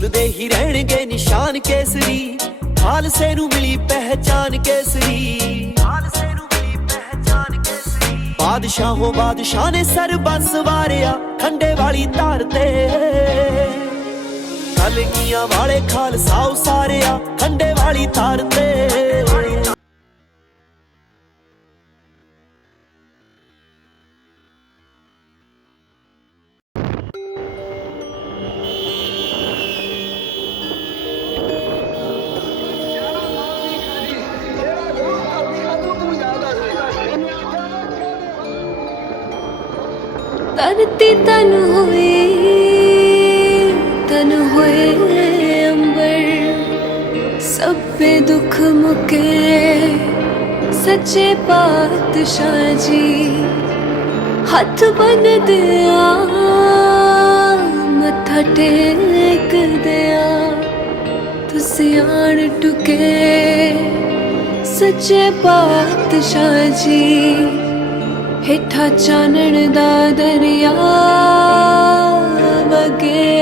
झूलदे ही रहणगे निशान केसरी, खालसे नू मिली पहचान केसरी। बादशाहों बादशाह ने सरबंस वारिया खंडे वाली धार ते, कलगियां वाले खालसा उसारिया खंडे वाली धार ते। धरती तन होए अंबर, सब पे दुख मुके सच्चे पातशाह जी। हथ बन दिया मत्था टेक दिया, तुसी आन टुके सच्चे पातशाह जी। हेठा चानण दा दरिया वगे,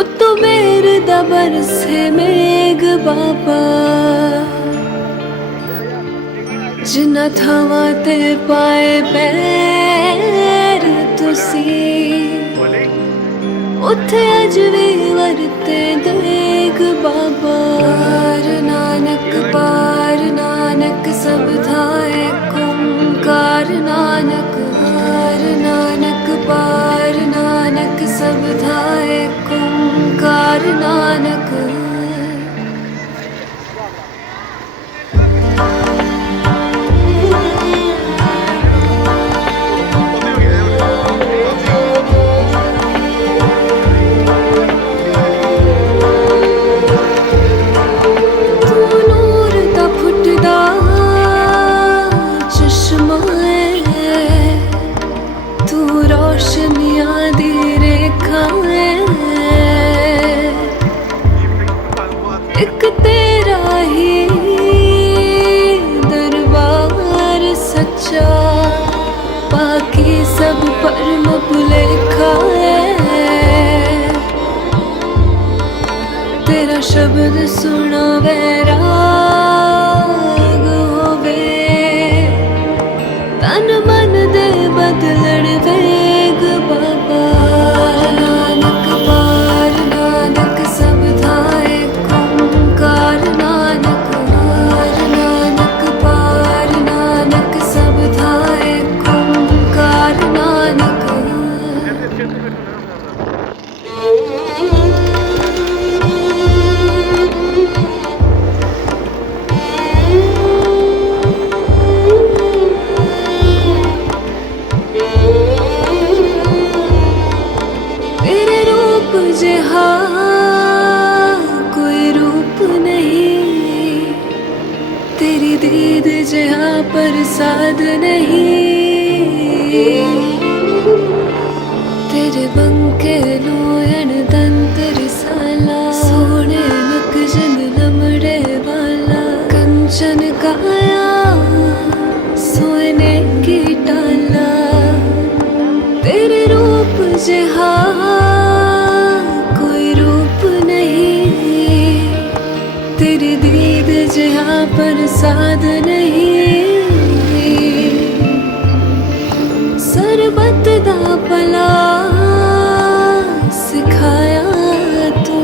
उत्तों मेर दा बरसे मेघ बाबा। जिन्ना थावां ते पाए पैर तुसी, उत्थे अज भी वरते देग बाबा। पार नानक सब थाए कार नानक, हार नानक पार नानक सब थाए कार नानक। एक तेरा ही दरबार सच्चा, बाकी सब परम भुलेखा है। तेरा शब्द सुना वैराग होवे, तन मन दे बदलण वेग बाबा। नानक पार नानक सब थाए कार नानक, हार नानक पार नानक सब थाए कार नानक। तेरे रूप जहा कोई रूप नहीं, तेरी दीद जहा प्रसाद नहीं। तेरे बंके लोयन दंतर साला, सोने नक जन लमड़े वाला। कंचन काया सोने की टाला, तेरे रूप जहा कोई रूप नहीं, तेरी दीद जहा प्रसाद नहीं। सरबत दा भला सिखाया तू,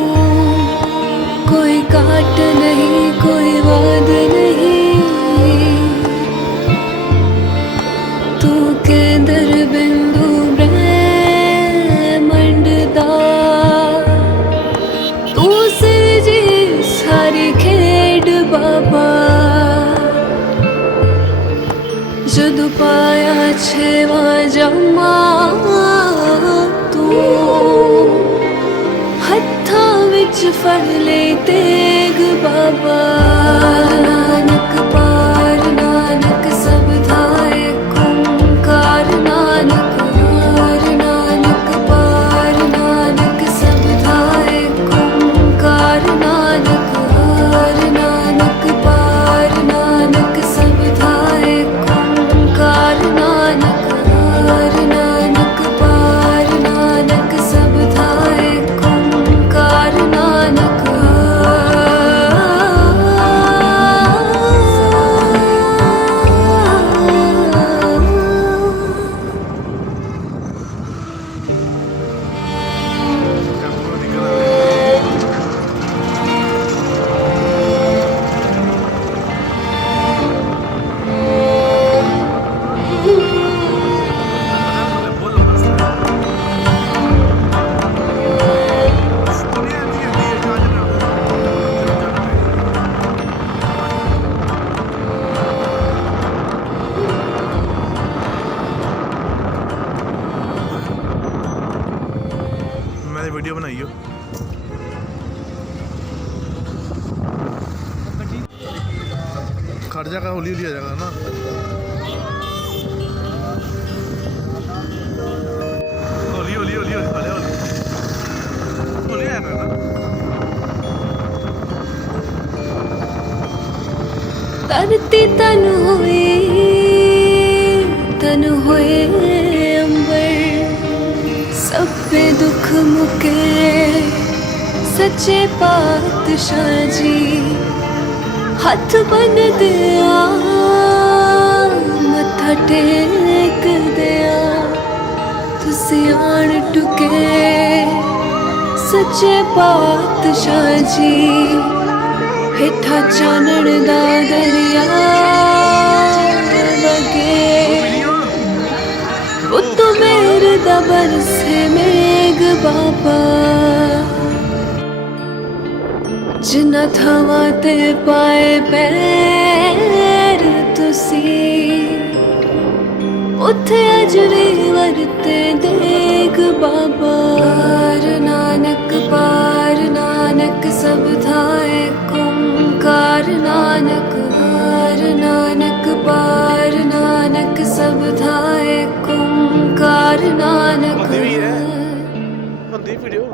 कोई काट नहीं कोई वाद नहीं। तू केंद्र बिंदु ब्रह्मांड दा, तू सिरजी सारी खेड बाबा। जदों पाया छेवा जमा तू, हत्थां विच फड़ ले तेग बाबा। नानक पार नानक सब थाए कार नानक, हार नानक पार नानक सब थाए कार नानक। हार नानक पार नानक सब थाए कार नानक, हार नानक पार नानक सब थाए मैंने वीडियो बनाई हो। खड़ जाएगा, हौली हौली आ जाएगा ना। हौली हौली हौली हौली खड़े हौली हौली आएगा ना। धरती तन होए अंबर, सब पे दुख मुके सच्चे पातशाह जी। हथ बन दिया मत्था टेक दिया, तुसी आन टुके सच्चे पातशाह जी। हेठा चानण दा दरिया वगे, पुत मेरे दा बरसे मेघ बाबा। जिन्ना थावां ते पाए पैर तुसी, उथे अजरी वरते देग बाबा। पार नानक सब थाए कार नानक, हार नानक पार नानक सब थाए कार नानक। बंदी वीडियो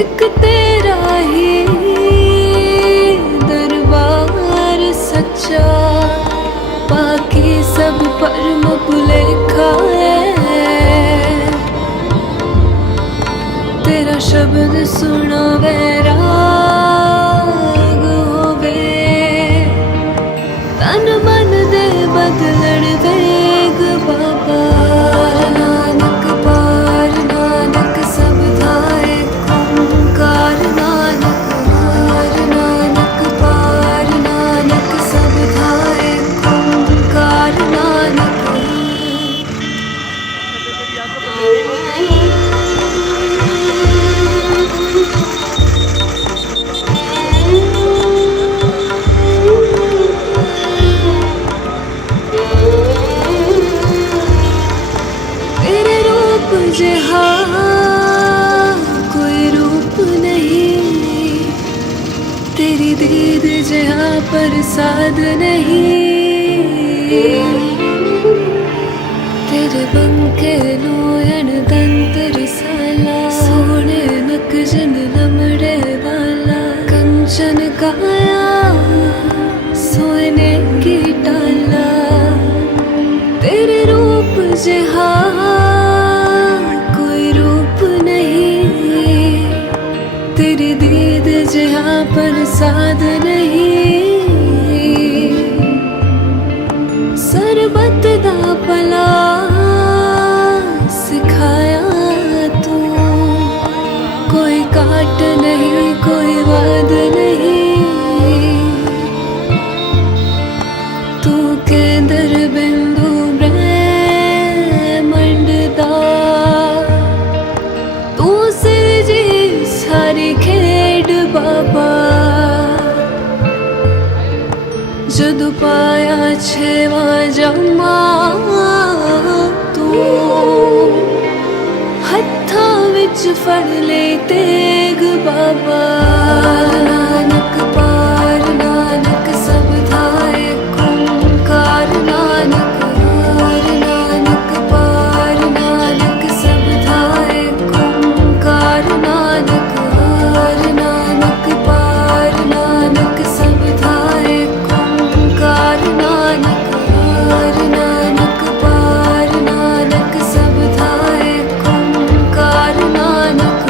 एक तेरा ही दरबार सच्चा, बाकी सब परम भुलेखा है। तेरा शब्द सुना वैराग होवे, तन मन दे बदलण वेग बाबा। नानक पार नानक सब थाए कार नानक, हार नानक पार नानक सब थाए कार नानक। तेरे रूप जहाँ कोई रूप नहीं, तेरी दीद जहाँ प्रसाद नहीं। तेरे बंके नोयन दंतर साला, सोने नक जन लमड़े वाला। कंचन काया सोने की टाला, तेरे रूप जहाँ कोई रूप नहीं, तेरी दीद जहाँ प्रसाद नहीं। सरबत दा भला सिखाया तू, कोई काट नहीं कोई वाद नहीं। तू केंद्र बिंदु ब्रह्मांड दा, तू सिरजी सारी खेड बाबा। जदू पाया छेवा जमा तू, हत्था विच फड़ ले तेग बाबा। नानक पार नानक सब थाए कार नानक, हार नानक पार नानक सब थाए कार नानक। हार नानक पार नानक सब थाए कार नानक, हार नानक पार नानक सब थाए कार नानक।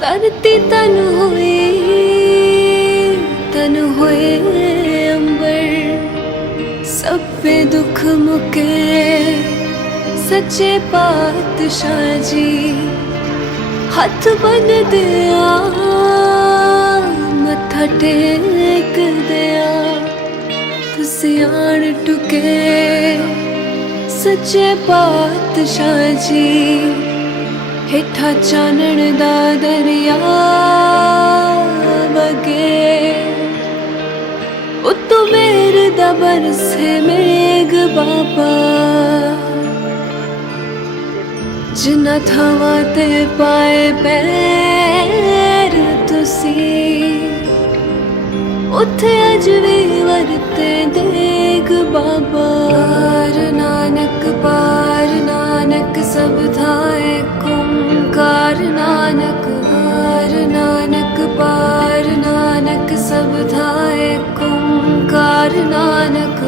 धरती तन होए अंबर सब पे दुख मुके सच्चे पातशाह जी हथ बन दिया मत्था टेक दिया तुसी आन टुके सच्चे पातशाह जी हेठा चानण दा दरिया वगे उत्तों मेरे दा बरसे मेघ बाबा जिन्ना थावां ते पाए पैर तुसी उत्थे अज भी वरते देग बाबा पार नानक सब थाए कुंकार नानक हार नानक पार नानक सब थाए कुंकार नानक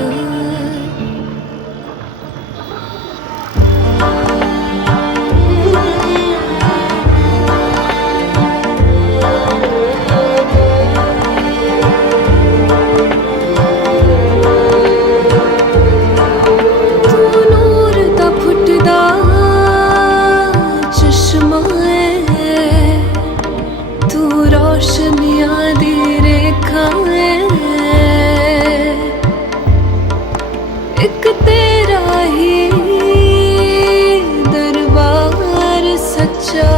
एक तेरा ही दरबार सच्चा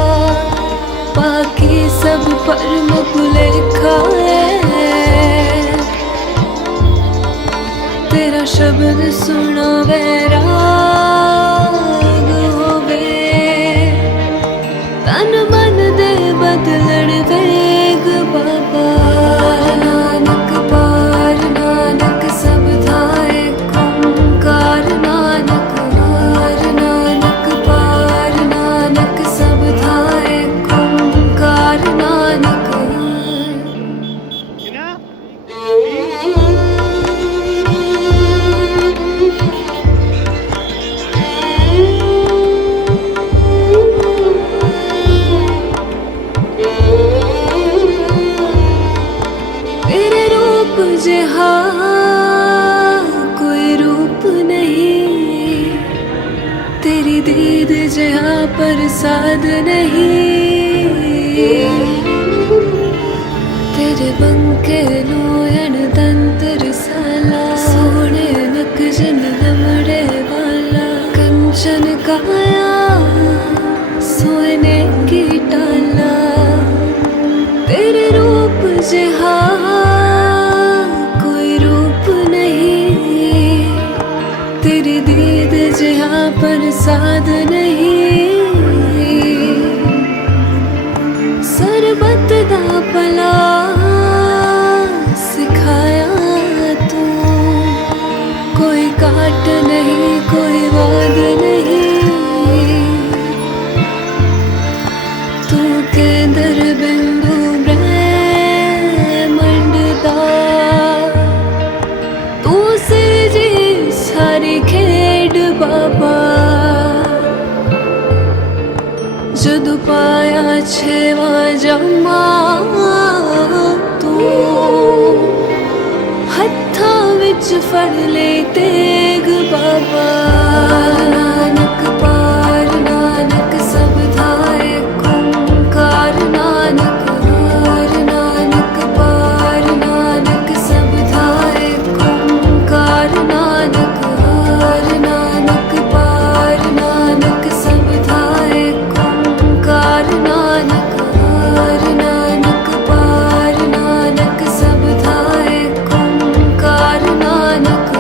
बाकी सब परम भुलेखा है तेरा शब्द सुना वैराग होवे तन मन दे बदलण वेग बाबा नानक पार नानक सब थाए कुंकार नानक हार नानक पार नानक सब थाए कुंकार नानक जहा कोई रूप नहीं तेरी दीद जहा प्रसाद नहीं तेरे बंके नोयन तंत्र साला सोने नक जन लमड़े वाला कंचन काया सोने की टाला तेरे रूप जहा तेरी दीद जहा प्रसाद नहीं सरबत दा भला सिखाया तू कोई काट नहीं कोई वाद नहीं तू केंद्र बिंदु ब्रह्मांड दा तू सिरजी सारी खेड बाबा जदू पाया छेवा जमा तू हत्थां विच फड़ ले तेग बाबा नानक पार नानक सब थाए कुंकार नानक हार नानक पार नानक सब थाए कुंकार नानक हार नानक पार नानक सब थाए कुंकार नानक हार नानक पार नानक सब थाए कुंकार नानक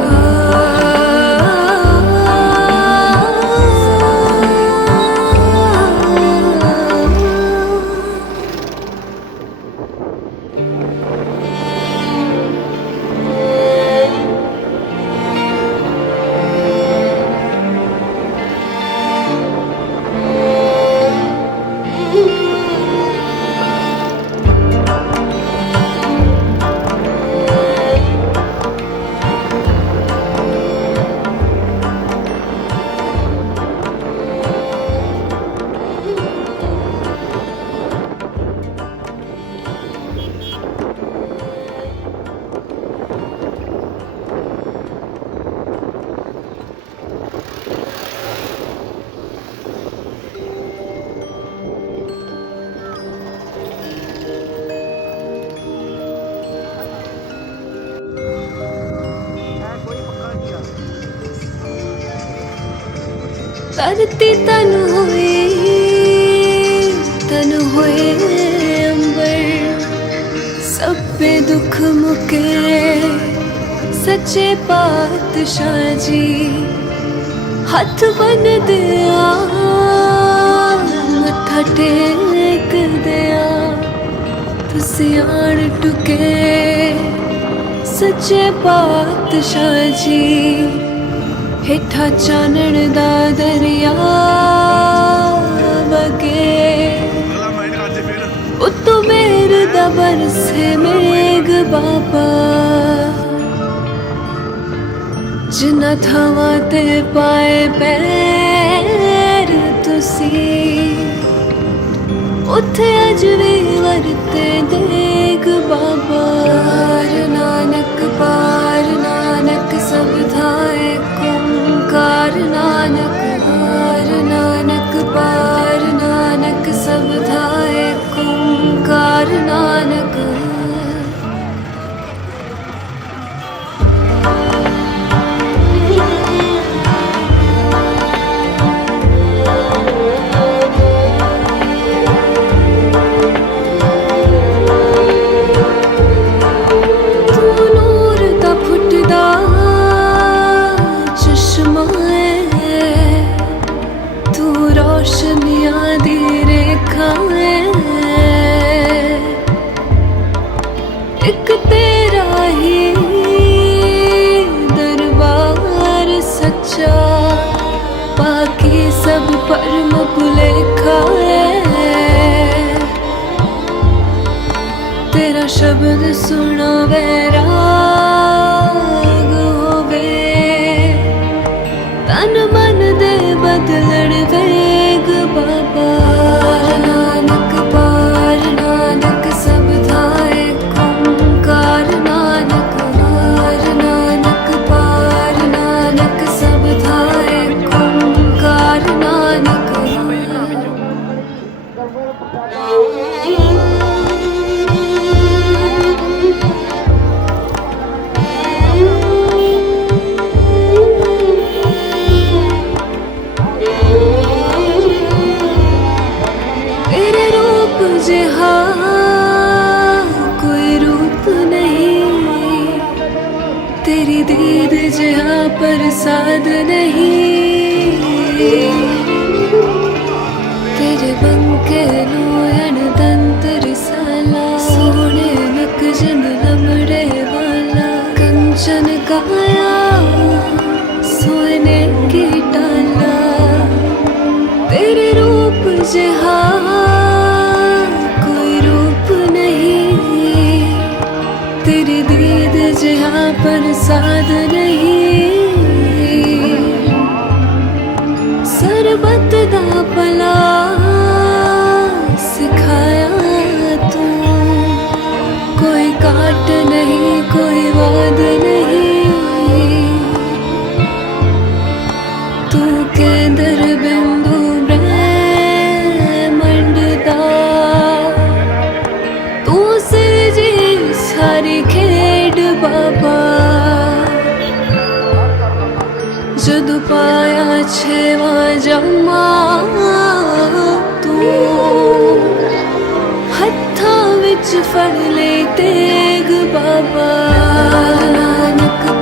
ਧਰਤੀ ਤਨ ਹੋਏ ਅੰਬਰ ਸਭੇ ਦੁੱਖ ਮੁਕੇ ਸੱਚੇ ਪਾਤਸ਼ਾਹ ਜੀ ਹੱਥ ਬੰਨ੍ਹਦਿਆਂ ਮੱਥਾ ਟੇਕਦਿਆਂ ਤੁਸੀਂ ਆਣ ਟੁਕੇ ਸੱਚੇ ਪਾਤਸ਼ਾਹ ਜੀ ਹੇਠਾਂ ਚਾਨਣ ਦਾ ਦਰਿਆ ਵਗੇ ਅਗਲਾ ਮਾਈਂਡ ਕਰਦੇ ਫਿਰ ਉਤੋਂ ਮੇਰ ਦਾ ਬਰਸੇ ਮੇਘ ਬਾਬਾ ਜਿਨ੍ਹਾਂ ਥਾਵਾਂ ਤੇ ਪਾਏ ਪੈਰ ਤੁਸੀਂ ਉੱਥੇ ਅਜ ਵੀ ਵਰਤੇ ਦੇਗ ਬਾਬਾ ਪਾਰ ਨਾਨਕ ਸਭ ਥਾਏ ਓਂਕਾਰ ਨਾਨਕ ਹਾਰ ਨਾਨਕ ਪਾਰ ਨਾਨਕ ਸਭ ਥਾਏ ਓਂਕਾਰ ਨਾਨਕ ਰੋਸ਼ਨੀਆਂ ਦੀ ਰੇਖਾ ਹੈ ਇੱਕ ਤੇਰਾ ਹੀ ਦਰਬਾਰ ਸੱਚਾ ਬਾਕੀ ਸਭ ਭਰਮ ਭੁਲੇਖਾ ਹੈ ਤੇਰਾ ਸ਼ਬਦ ਸੁਣਾਵੇ ਰਾਗ ਹੋਵੇ ਤਨ ਮਨ ਦੇ ਬਦਲਣ ਵੇਗ ਬਾਬਾ ਪਾਰ ਨਾਨਕ ਸਭ ਥਾਏ ਓਂਕਾਰ ਨਾਨਕ ਹਾਰ ਨਾਨਕ ਪਾਰ ਨਾਨਕ ਸਭ ਥਾਏ ਓਂਕਾਰ ਨਾਨਕ तेरे रूप जिहा कोई रूप नहीं तेरी दीद जिहा प्रसाद नहीं तेरे बंके नोयन दंत रिसाला सोने नक जन लमड़े वाला कंचन काया सोने की टाला तेरे रूप जिहा कोई रूप नहीं तेरी दीद जिहा प्रसाद नहीं सरबत दा भला सिखाया तू कोई काट नहीं कोई वाद नहीं तू केंद्र बिंदु ब्रह्मांड दा तू सिरजी सारी खेड बाबा जदों पाया छेवां जमा तू हत्थां विच फड़ ले तेग बाबा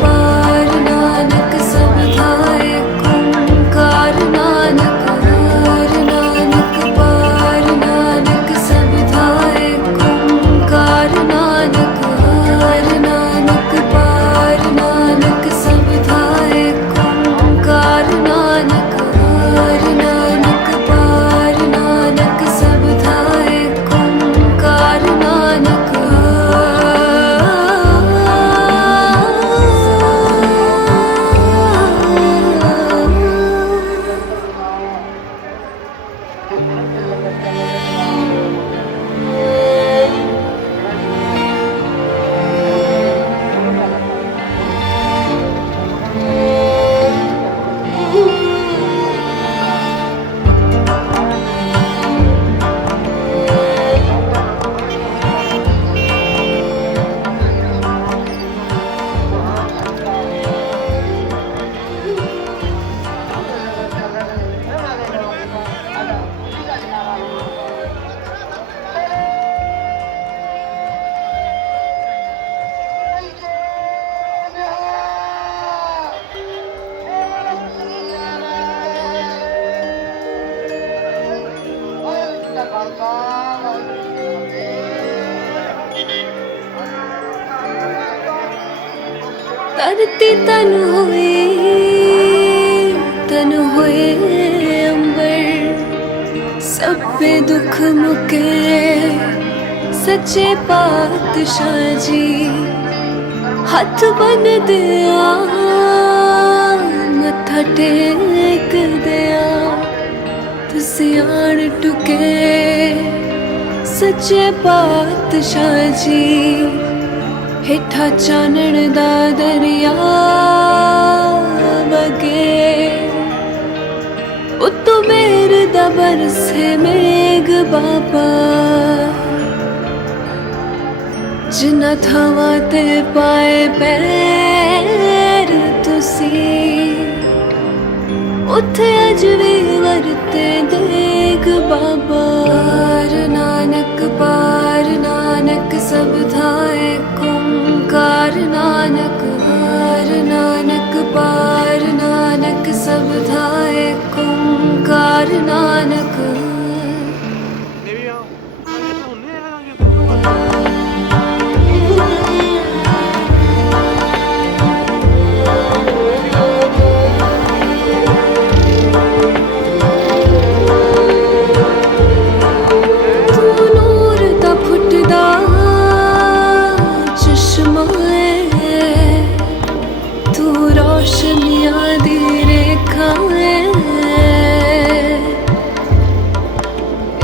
पार नानक सब थाए ओंकार नानक हार नानक पार नानक सब थाए ओंकार नानक हार नानक पार नानक सब थाए ओंकार नानक हार नानक पार नानक सब थाए ओंकार नानक हार धरती तन होए अंबर सब पे दुख मुके सच्चे पातशाह जी हथ बन दिया मत्था टेक दिया तुसी आन टुके सच्चे पातशाह जी हेठा चानण दा दरिया वगे उत्तु मेर दा बरसे मेघ बाबा जिन्ना थावां ते पाए पैर तुसी उत्थे अज भी वरते देग बाबा पार नानक सब थाए कार नानक हार नानक पार नानक सब थाए कार नानक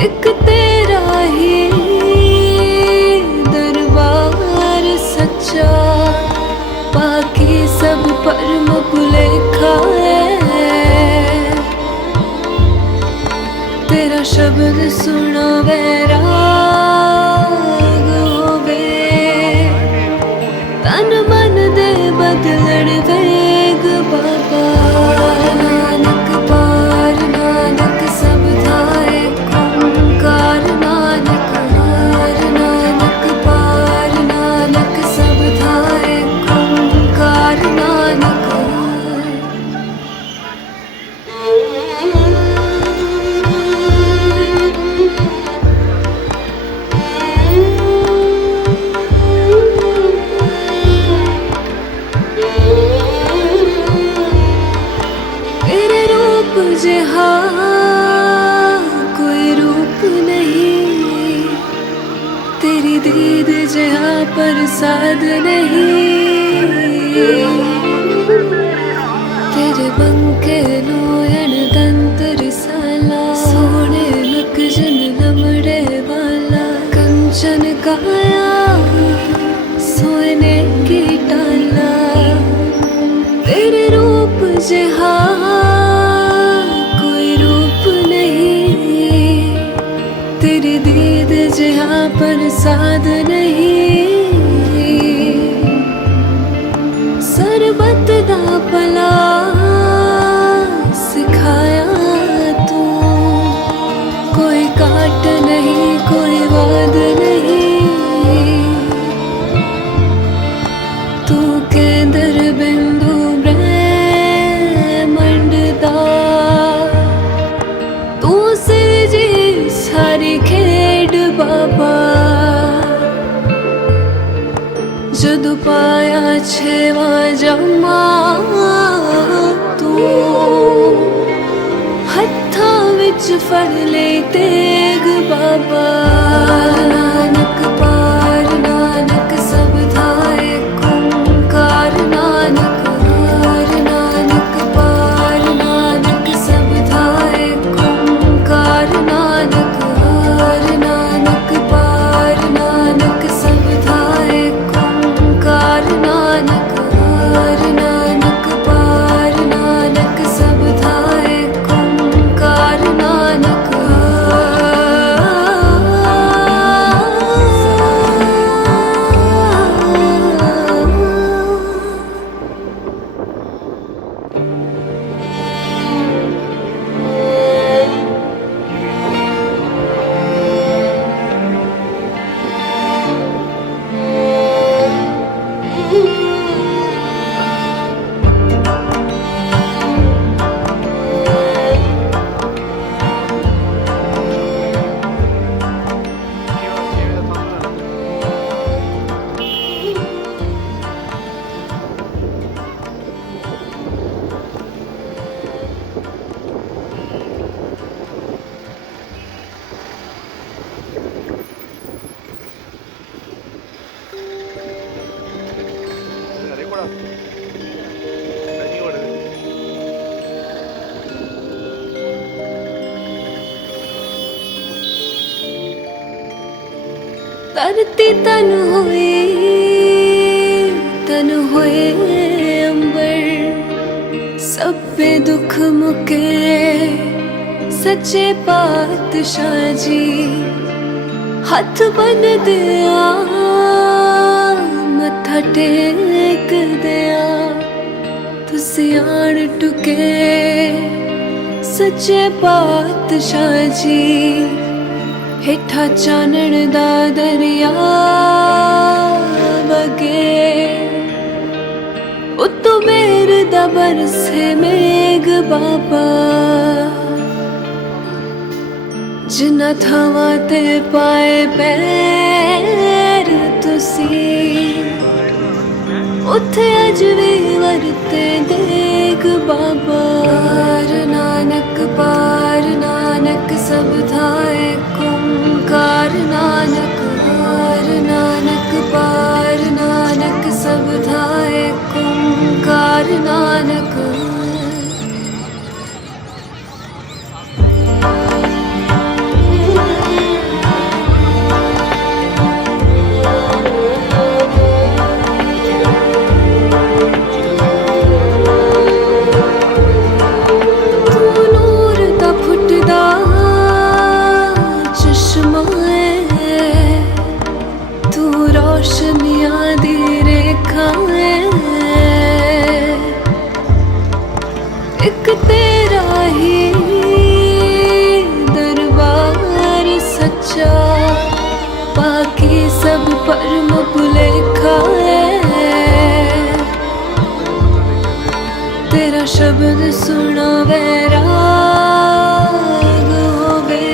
एक तेरा ही दरबार सच्चा बाकी सब परम भुलेखा है तेरा शब्द सुना वैराग होवे तन मन दे बदलण वेग बाबा नानक पार नानक सब थाए कार नानक हार नानक पार नानक सब थाए कार नानक तेरे रूप जहा कोई रूप नहीं तेरी दीद जहा प्रसाद नहीं तेरे बंके लोयन दंतर साला सोने लक जन लमड़े वाला कंचन काया सोने की टाला तेरे रूप जहा कोई रूप नहीं तेरी दीद जहा प्रसाद नहीं सरबत दा भला सिखाया तू कोई काट नहीं कोई वाद नहीं तू केंद्र बिंदु ब्रह्मांड दा तू सिरजी सारी खेड बाबा जदू पाया छेवा जमा तू हत्था विच फड़ ले तेग बाबा नानक पार नानक सब थाए कार नानक हार नानक पार नानक सब थाए कार नानक हार नानक पार नानक सब थाए कार नानक हार नानक पार नानक सब थाए कार नानक घरी कोण नाही ओढ धरती तन होए अंबर सब पे दुख मुके सच्चे पातशाह जी हथ बन दिया मत्था टेक दिया तुसी आन टुके सच्चे पातशाह जी हेठा चानण दा दरिया वगे उत्तों मेर दा बरसे मेघ बाबा जिन्ना थावां ते पाए पैर तुसी उत्थे अज भी वरते देग बाबा पार नानक सब थाए कार नानक पार नानक सब धाए कार नानक तू नूर दा फुटदा चश्मा तू रोशनियां दी रेखा एक तेरा ही दरबार सच्चा बाकी सब पर मुलेखा तेरा शब्द सुना वैराग होवे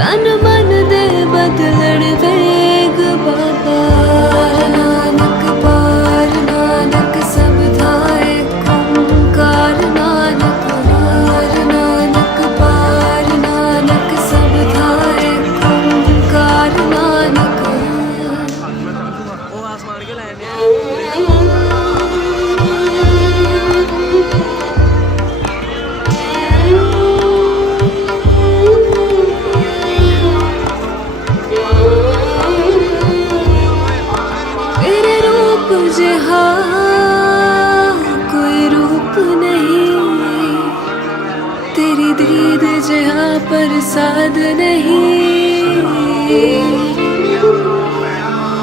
तन मन दे बदलण वेग बाबा पार नानक सब धाए कार नानक पार नानक सब धाए कार नानक ਉਹ ਆਸਮਾਨ ਕੇ ਲੈਣੇ तेरे रूप जिहा कोई रूप नहीं तेरी दीद जिहा प्रसाद नहीं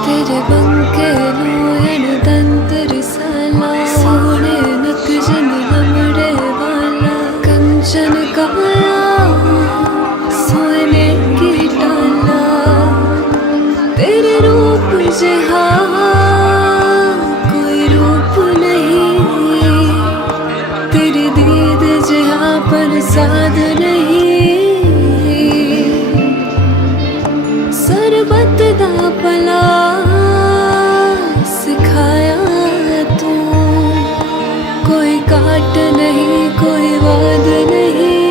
तेरे बंके लोयन दंतर साला सोने नक जन लमड़े वाला कंचन काया सोने की टाला तेरे रूप जिहा कोई रूप नहीं तेरी दीद जिहा प्रसाद नहीं सरबत दा भला सिखाया तू कोई काट नहीं कोई वाद नहीं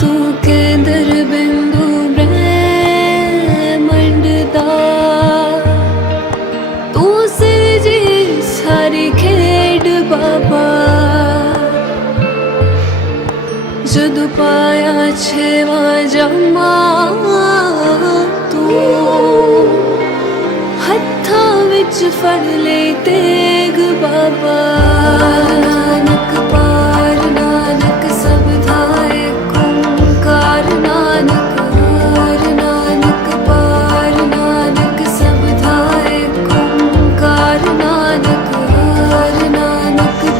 तू केंद्र बिंदु ब्रह्मांड दा तू सिरजी सारी खेड बाबा जदू पाया छेवा जमा तू हत्थां विच फड़ ले तेग बाबा पार नानक सब धाए कार नानक पार नानक सब धाए कार नानक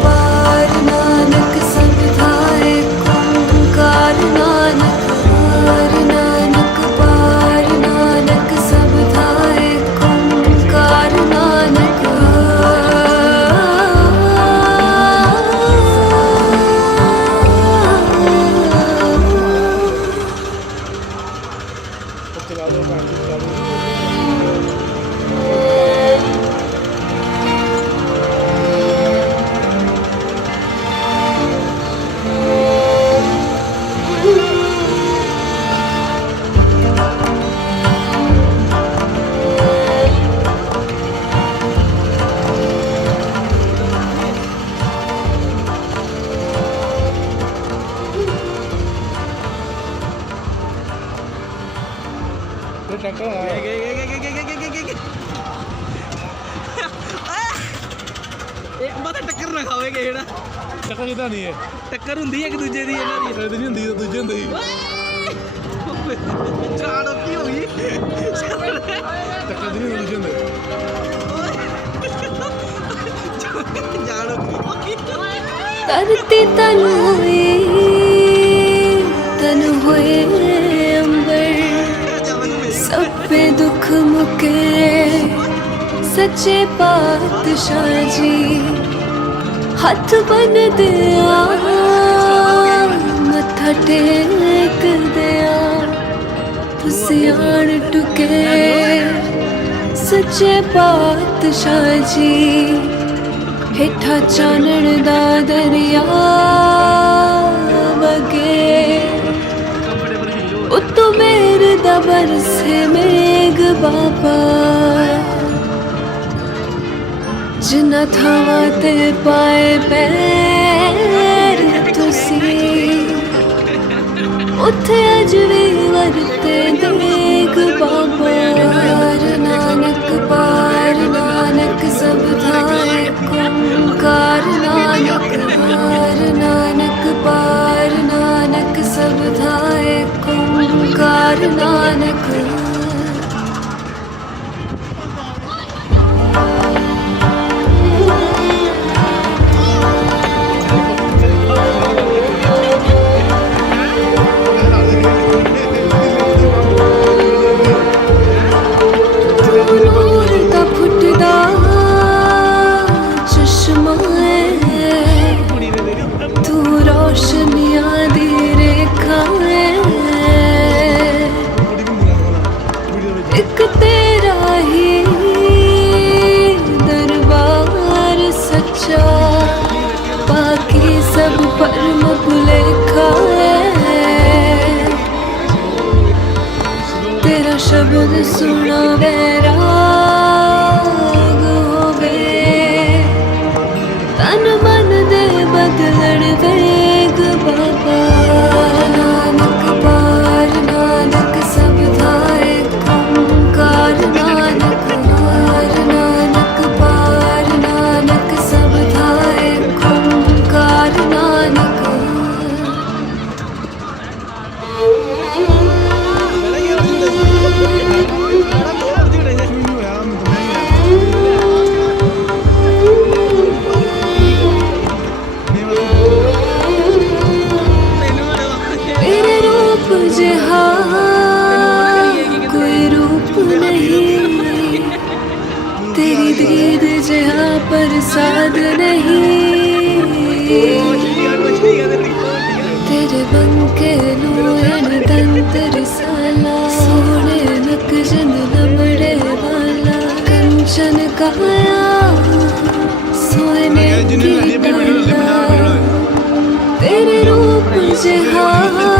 पार नानक सब धाए कार नानक पार नानक सब धाए कार नानक ਇੱਕ ਬੰਦਾ ਟੱਕਰ ਨਾ ਖਾਵੇਗਾ ਜਿਹੜਾ ਟੱਕਰ ਕਿਦਾਂ ਨਹੀਂ ਹੈ ਟੱਕਰ ਹੁੰਦੀ ਹੈ ਇੱਕ ਦੂਜੇ ਦੀ ਇਹਨਾਂ ਦੀ ਨਹੀਂ ਹੁੰਦੀ ਤਾਂ ਦੂਜੇ ਹੁੰਦੀ ਚਾੜੋ ਕੀ ਹੋ ਗਈ ਟੱਕਰ ਨਹੀਂ ਦੂਜੇ ਹੁੰਦੇ ਜਾਣੋ ਕੀ ਧਰਤੀ ਤਨ ਹੋਏ ਅੰਬਰ ਸਭ पे दुख मुके सच्चे पातशाह जी हथ बन दिया मत्था टेक दिया तुसी आन टुके सच्चे पातशाह जी हेठा चानण दा दरिया वगे उत्तो मेरे दबर से मेघ बाबा जिन्ना थावा ते पाए पैर तुसी उत्थे अज भी वरते देग बाबा पार नानक सब थाए कुंकार नानक पार नानक सब थाए कुंकार नानक एक तेरा ही दरबार सच्चा बाकी सब परम भुलेखा है तेरा शब्द सुना वैराग होवे तन मन दे बदलण वेग बाबा नानक पार नानक सब थाए कुंकार नानक पार नानक सब थाए कुंकार नानक तेरे रूप जहा कोई रूप नहीं तेरी दीद जहा प्रसाद नहीं तेरे बंके नून दंतर साला सोने नक जन लमड़े वाला कंचन काया सोने की डाला तेरे रूप जहा